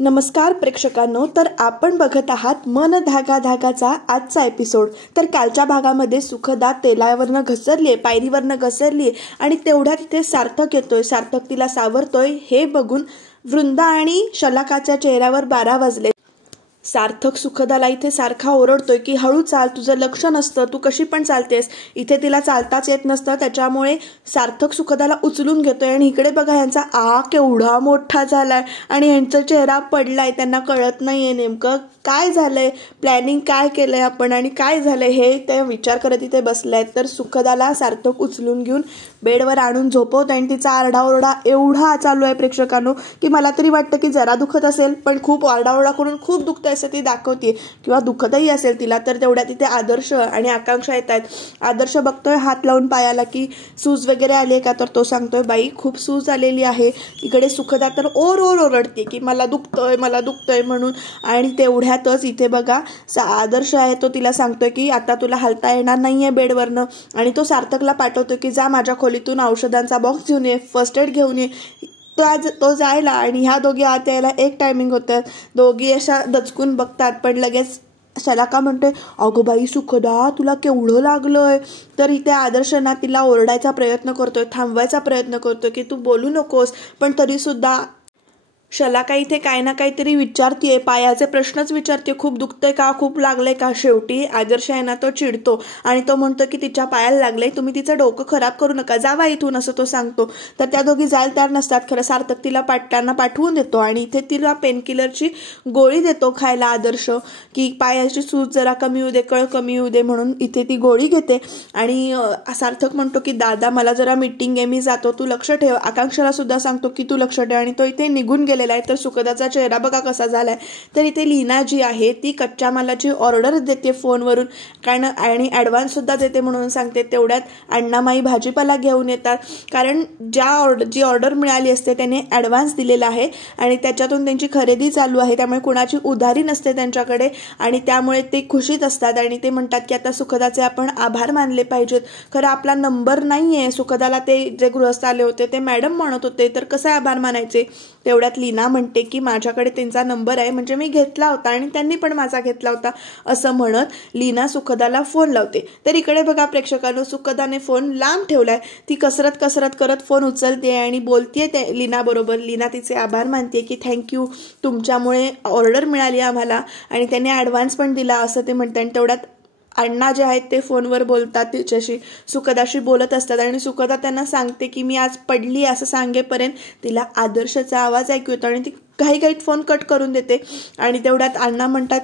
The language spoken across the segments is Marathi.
नमस्कार प्रेक्षकांनो, तर आपण बघत आहात मन धागा धागाचा आजचा एपिसोड। तर कालच्या भागामध्ये सुखदा तेलावरनं घसरलीये, पायरीवरनं घसरलीये आणि तेवढ्या तिथे सार्थक येतोय। सार्थक तिला सावरतोय हे बघून वृंदा आणि शलाकाच्या चेहऱ्यावर 12 वाजले। सार्थक सुखदाला इथे सारखा ओरडतोय की हळू चाल, तुझं लक्ष नसतं, तू कशी पण चालतेस। इथे तिला चालताच येत नसतं, त्याच्यामुळे सार्थक सुखदाला उचलून घेतोय आणि इकडे बघा यांचा केवढा मोठा झालाय आणि यांचा चेहरा पडलाय। त्यांना कळत नाहीये नेमकं काय झालंय, प्लॅनिंग काय केलंय आपण आणि काय झालंय हे ते विचार करत इथे बसलायत। तर सुखदाला सार्थक उचलून घेऊन बेडवर आणून झोपवत आणि तिचा आरडाओरडा एवढा चालू आहे प्रेक्षकांनो की मला तरी वाटतं की जरा दुखत असेल, पण खूप आरडाओरडा करून खूप दुखतंय असं ती दाखवते किंवा दुखतही असेल तिला। तर तेवढ्या तिथे आदर्श आणि आकांक्षा येत आहेत। आदर्श बघतोय हात लावून पायाला की सूज वगैरे आली आहे का, तर तो सांगतोय बाई खूप सूज आलेली आहे। इकडे सुखदा तर ओरडते की मला दुखतोय म्हणून। आणि तेवढ्यातच इथे बघा आदर्श आहे तो तिला सांगतोय की आता तुला हलता येणार नाहीये बेडवरनं, आणि तो सार्थकला पाठवतो की जा माझ्या खोलीतून औषधांचा बॉक्स घेऊन ये, फर्स्ट एड घेऊन ये। तो जायला आणि ह्या दोघी आत यायला एक टायमिंग होतं। दोघी अशा दचकून बघतात, पण लगेच शलाका म्हणतोय अगं बाई सुखदा तुला केवढं लागलंय। तर इथे आदर्शना तिला ओरडायचा प्रयत्न करतोय, थांबवायचा प्रयत्न करतोय की तू बोलू नकोस, पण तरी सुद्धा शलाका इथे काय ना काहीतरी विचारतीये, पायाचे प्रश्नच विचारते, खूप दुखतंय का, खूप लागलंय का। शेवटी आदर्श आहे ना तो चिडतो आणि तो म्हणतो की तिच्या पायाला लागलंय, तुम्ही तिचं डोकं खराब करू नका, जावा इथून, असं तो सांगतो। तर त्या दोघी जायला तयार नसतात। खरं सार्थक तिला त्यांना पाठवून देतो आणि इथे तिला पेनकिलरची गोळी देतो खायला आदर्श, की पायाची सूज जरा कमी होऊ दे, कळ कमी होऊ दे म्हणून इथे ती गोळी घेते। आणि सार्थक म्हणतो की दादा मला जरा मीटिंग आहे, मी जातो, तू लक्ष ठेव। आकांक्षाला सुद्धा सांगतो की तू लक्ष ठेव आणि तो इथे निघून गेलेला आहे। तर सुखदाचा चेहरा बघा कसा झालाय। तर इथे लीना जी आहे ती कच्च्या मालाची ऑर्डर देते फोनवरून, कारण आणि ॲडव्हान्स सुद्धा देते म्हणून सांगते। तेवढ्यात अण्णामाई भाजीपाला घेऊन येतात, कारण जी ऑर्डर मिळाली असते त्याने ॲडव्हान्स दिलेला आहे आणि त्याच्यातून त्यांची खरेदी चालू आहे, त्यामुळे कुणाची उधारी नसते त्यांच्याकडे आणि त्यामुळे ते खुशीत असतात। आणि ते म्हणतात की आता सुखदाचे आपण आभार मानले पाहिजेत। खरं आपला नंबर नाही आहे, सुखदाला ते जे गृहस्थ आले होते ते मॅडम म्हणत होते, तर कसे आभार मानायचे। तेवढ्यात लीना म्हणते की माझ्याकडे त्यांचा नंबर आहे, म्हणजे मी घेतला होता आणि त्यांनी पण माझा घेतला होता, असं म्हणत लीना सुखदाला फोन लावते। तर इकडे बघा प्रेक्षकांनो सुखदाने फोन लांब ठेवलाय, ती कसरत करत फोन उचलते आणि बोलतेय ते लीना बरोबर। लीना तिचे आभार मानते की थँक्यू, तुमच्यामुळे ऑर्डर मिळाली आम्हाला आणि त्याने ॲडव्हान्स पण दिला, असं ते म्हणते। आणि तेवढ्यात अण्णा जे आहेत ते फोनवर बोलतात, तिच्याशी सुखदाशी बोलत असतात आणि सुखदा त्यांना सांगते की मी आज पडली, असं सांगेपर्यंत तिला आदर्शचा आवाज ऐकू येतो आणि ती काही फोन कट करून देते। आणि तेवढ्यात अण्णा म्हणतात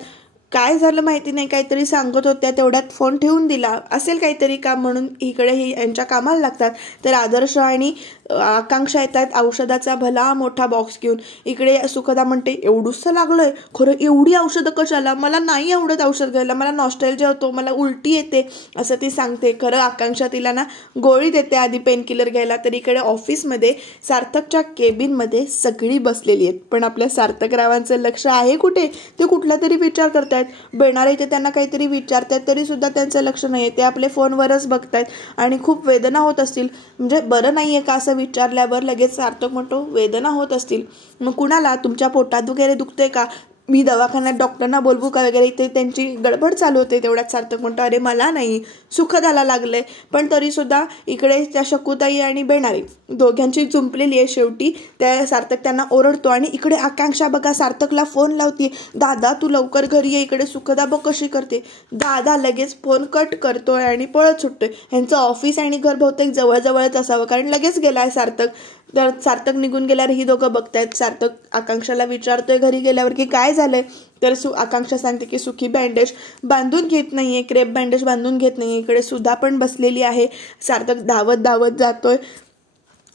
काय झालं माहिती नाही, काहीतरी सांगत होत्या, तेवढ्यात फोन ठेवून दिला असेल काहीतरी काम म्हणून इकडे ही यांच्या कामाला लागतात। तर आदर्श आणि आकांक्षा येतात औषधाचा भला मोठा बॉक्स घेऊन। इकडे सुखदा म्हणते एवढूसं लागलंय, खरं एवढी औषधं कशाला, मला नाही आवडत औषध घ्यायला, मला नॉस्टॅल्जिया होतो, मला उलटी येते, असं ती सांगते। खरं आकांक्षा तिला ना गोळी देते आधी पेनकिलर घ्यायला। तर इकडे ऑफिसमध्ये सार्थकच्या केबिनमध्ये सगळी बसलेली आहेत, पण आपल्या सार्थकरावांचं लक्ष आहे कुठे, ते कुठला तरी विचार करतायत। बेणारे इथे त्यांना काहीतरी विचारतात तरी सुद्धा त्यांचं लक्ष नाहीये, ते आपले फोनवरच बघतायत आणि खूप वेदना होत असतील, म्हणजे बरं नाहीये का असं विचारल्यावर लगेच सार्थक म्हणतो वेदना होत असतील, मग कुणाला, तुमच्या पोटात वगैरे दुखते का, मी दवाखान्यात डॉक्टरांना बोलवू का वगैरे, इथे त्यांची गडबड चालू होते। तेवढ्यात सार्थक म्हणतो अरे मला नाही, सुखदाला लागलंय। पण तरी सुद्धा इकडे त्या शकुताई आणि बेणारे दोघांची जुंपलेली आहे। शेवटी त्या सार्थक त्यांना ओरडतो आणि इकडे आकांक्षा बघा सार्थकला फोन लावते, दादा तू लवकर घरी ये। इकडे सुखदा बघ कशी करते, दादा लगेच फोन कट करतोय आणि पळत सुटतोय। यांचं ऑफिस आणि घर बहुतेक जवळच असावं, कारण लगेच गेलाय सार्थक। तर सार्थक निघून गेल्यावर ही दोघं बघतायत। सार्थक आकांक्षाला विचारतोय घरी गेल्यावर की काय झालंय, तर आकांक्षा सांगते की सुखी बँडेज बांधून घेत नाहीये, क्रेप बँडेज बांधून घेत नाहीये। इकडे सुधा पण बसलेली आहे। सार्थक धावत जातोय,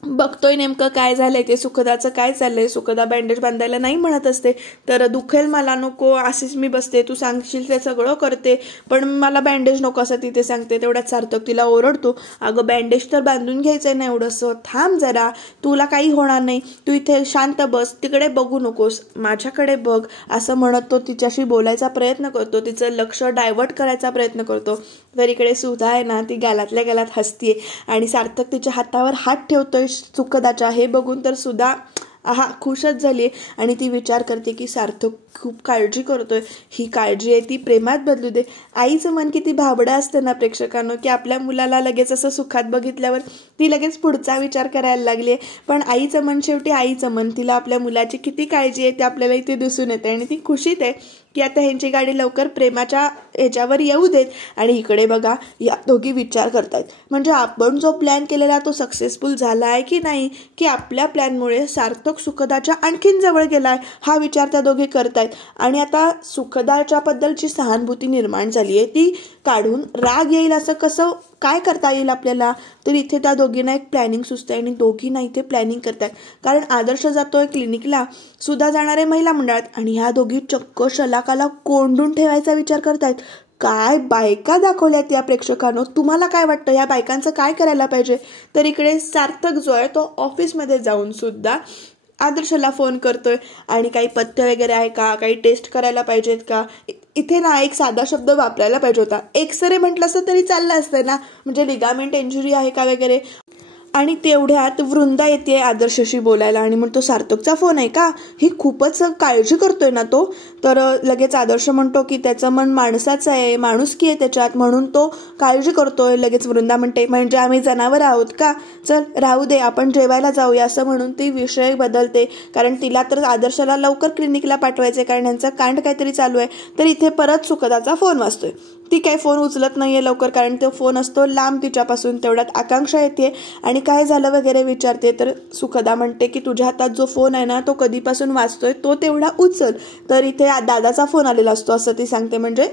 बघतोय नेमकं काय झालंय ते, सुखदाचं काय चाललंय। सुखदा बँडेज बांधायला नाही म्हणत असते, तर दुखेल मला नको, अशीच मी बसते, तू सांगशील ते सगळं करते, पण मला बँडेज नको असं तिथे सांगते। तेवढ्यात सार्थक तिला ओरडतो अगं बँडेज तर बांधून घ्यायचंय ना एवढंसं, थांब जरा, तुला काही होणार नाही, तू इथे शांत बस, तिकडे बघू नकोस, माझ्याकडे बघ, असं म्हणत तो तिच्याशी बोलायचा प्रयत्न करतो, तिचं लक्ष डायव्हर्ट करायचा प्रयत्न करतो। तर इकडे सुधा आहे ना ती गालातल्या गालात हसतीये आणि सार्थक तिच्या हातावर हात ठेवतोय सुखदाच्या, हे बघून तर सुधा आहा खुशच झाली आणि ती विचार करते की सार्थक खूप काळजी करतोय, ही काळजी आहे ती प्रेमात बदलू दे. आईचं मन किती भाबडं असतं ना प्रेक्षकांनो, की आपल्या मुलाला लगेच असं सुखात बघितल्यावर ती लगेच पुढचा विचार करायला लागली आहे. पण आईचं मन शेवटी आईचं मन, तिला आपल्या मुलाची किती काळजी आहे ते आपल्याला इथे दिसून येते आणि ती खुशीत आहे की आता ह्यांची गाडी लवकर प्रेमाच्या ह्याच्यावर येऊ देत. आणि इकडे बघा या दोघी विचार करतायत, म्हणजे आपण जो प्लॅन केलेला तो सक्सेसफुल झाला आहे की नाही, की आपल्या प्लॅनमुळे सार्थक सुखदाच्या आणखीन जवळ गेलाय, हा विचार त्या दोघी करतायत. आणि आता सुखदाच्या बद्दलची सहानुभूती निर्माण झाली आहे, ती काढून राग येईल असं कसं काय करता येईल आपल्याला. तर इथे त्या दोघींना एक प्लॅनिंग सुचते आणि दोघींना इथे प्लॅनिंग करतात. कारण आदर्श जातोय क्लिनिकला, सुद्धा जाणार आहे महिला मंडळात आणि ह्या दोघी चक्क शलाकाला कोंडून ठेवायचा विचार करतायत. काय बायका दाखवल्यात या प्रेक्षकांनो, तुम्हाला काय वाटतं या बायकांचं काय करायला पाहिजे. तर इकडे सार्थक जो आहे तो ऑफिसमध्ये जाऊन सुद्धा आदर्शला फोन करतोय आणि काही पथ्य वगैरे आहे का, काही टेस्ट करायला पाहिजेत का. इथे ना एक साधा शब्द वापरायला पाहिजे होता, एक्सरे म्हटलं असतं तरी चाललं असतं ना, म्हणजे लिगामेंट इंजुरी आहे का वगैरे. आणि तेवढ्यात वृंदा येते आदर्शशी बोलायला आणि म्हणतो सार्थकचा फोन आहे का, ही खूपच काळजी करतोय ना तो. तर लगेच आदर्श म्हणतो की त्याचं मन माणसाचं आहे, माणुसकी आहे त्याच्यात, म्हणून तो काळजी करतोय. लगेच वृंदा म्हणते म्हणजे आम्ही जनावर आहोत का, चल राहू दे आपण जेवायला जाऊया, असं म्हणून ती विषय बदलते. कारण तिला तर आदर्शाला लवकर क्लिनिकला पाठवायचे कारण यांचं कांड काहीतरी चालू आहे. तर इथे परत सुखदाचा फोन वाजतोय, ती काय फोन उचलत नाहीये लवकर कारण तो फोन असतो लांब तिच्यापासून. तेवढ्यात आकांक्षा येते आणि काय झालं वगैरे विचारते. तर सुखदा म्हणते की तुझ्या हातात जो फोन आहे ना तो कधीपासून वाजतोय तो तेवढा उचल. तर इथे दादाचा फोन आलेला असतो असं ती सांगते, म्हणजे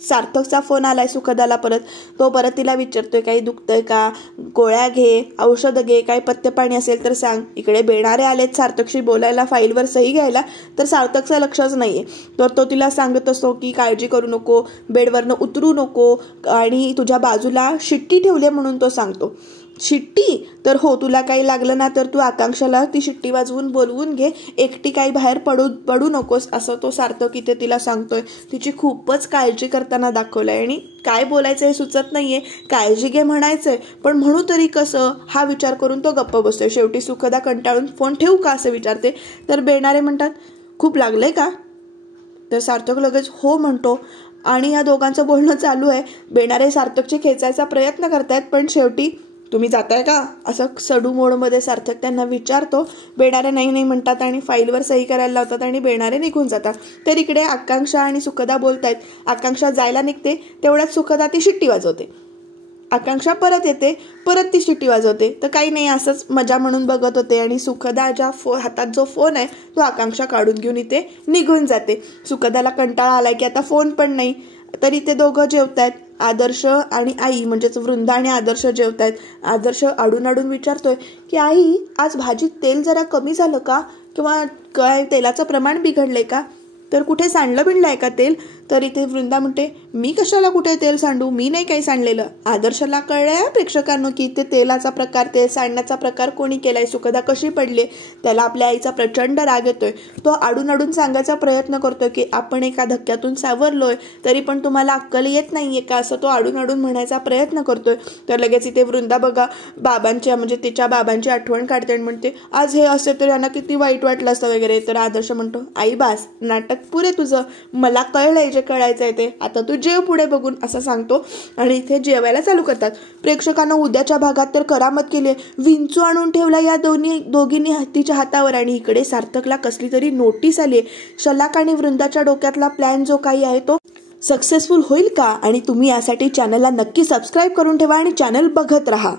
सार्थकचा फोन आलाय सुखदाला परत. तो परत तिला विचारतोय काही दुखतंय का, गोळ्या घे, औषधं घे, काही पथ्य पाणी असेल तर सांग. इकडे बेणारे आलेत सार्थकशी बोलायला, फाईलवर सही घ्यायला, तर सार्थकचं लक्षच नाहीये. तर तो तिला सांगत असतो की काळजी करू नको, बेडवरनं उतरू नको आणि तुझ्या बाजूला शिट्टी ठेवली म्हणून तो सांगतो. शिट्टी, तर हो तुला काही लागलं ना तर तू आकांक्षाला ती शिट्टी वाजवून बोलवून घे, एकटी काही बाहेर पडू नकोस असं तो सार्थक इथे तिला सांगतोय. तिची खूपच काळजी करताना दाखवलंय आणि काय बोलायचं हे सुचत नाहीये, काळजी घे म्हणायचंय पण म्हणू तरी कसं हा विचार करून तो गप्प बसतोय. शेवटी सुखदा कंटाळून फोन ठेवू का असं विचारते. तर बेणारे म्हणतात खूप लागलंय का, तर सार्थक लगेच हो म्हणतो आणि या दोघांचं बोलणं चालू आहे. बेणारे सार्थकची खेचायचा प्रयत्न करतायत पण शेवटी तुम्ही जाताय का असं सडू मोडमध्ये सार्थक त्यांना विचारतो. बेणारे नाही म्हणतात आणि फाईलवर सही करायला लावतात आणि बेणारे निघून जातात. तर इकडे आकांक्षा आणि सुखदा बोलतायत. आकांक्षा जायला निघते तेवढ्यात सुखदा ती शिट्टी वाजवते. आकांक्षा परत येते, परत ती शिट्टी वाजवते. तर काही नाही असंच मजा म्हणून बघत होते आणि सुखदाच्या हातात जो फोन आहे तो आकांक्षा काढून घेऊन इथे निघून जाते. सुखदाला कंटाळा आलाय की आता फोन पण नाही. तर इथे दोघं जेवतायत, आदर्श आणि आई म्हणजेच वृंदा आणि आदर्श जेवतायत. आदर्श आडून विचारतोय की आई आज भाजीत तेल जरा कमी झालं का, किंवा काय तेलाचं प्रमाण बिघडलंय का, तर कुठे सांडलं बिडलंय का तेल. तर इथे वृंदा म्हणते मी कशाला कुठे तेल सांडू, मी नाही काही सांडलेलं. आदर्शला कळलंय प्रेक्षकांनो की इथे तेलाचा प्रकार, तेल सांडण्याचा प्रकार कोणी केलाय, सुखदा कशी पडले. त्याला आपल्या आईचा प्रचंड राग येतोय. तो आडून सांगायचा प्रयत्न करतोय की आपण एका धक्क्यातून सावरलोय तरी पण तुम्हाला अक्कल येत नाहीये का, असं तो आडून म्हणायचा प्रयत्न करतोय. तर लगेच इथे वृंदा बघा बाबांच्या म्हणजे तिच्या बाबांची आठवण काढते आणि म्हणते आज हे असे तर यांना किती वाईट वाटलं असतं वगैरे. तर आदर्श म्हणतो आई बास नाटक पुरे तुझं, मला कळलंय जे कळायचंय ते, आता तू जेव पुढे बघून असं सांगतो आणि इथे जेवायला चालू करतात. प्रेक्षकांना उद्याच्या भागात तर करामत केली, विंचू आणून ठेवला या दोघींनी हत्तीच्या हातावर आणि इकडे सार्थकला कसली तरी नोटीस आली. शलाक आणि वृंदाच्या डोक्यातला प्लॅन जो काही आहे तो सक्सेसफुल होईल का. आणि तुम्ही यासाठी चॅनलला नक्की सबस्क्राईब करून ठेवा आणि चॅनल बघत राहा.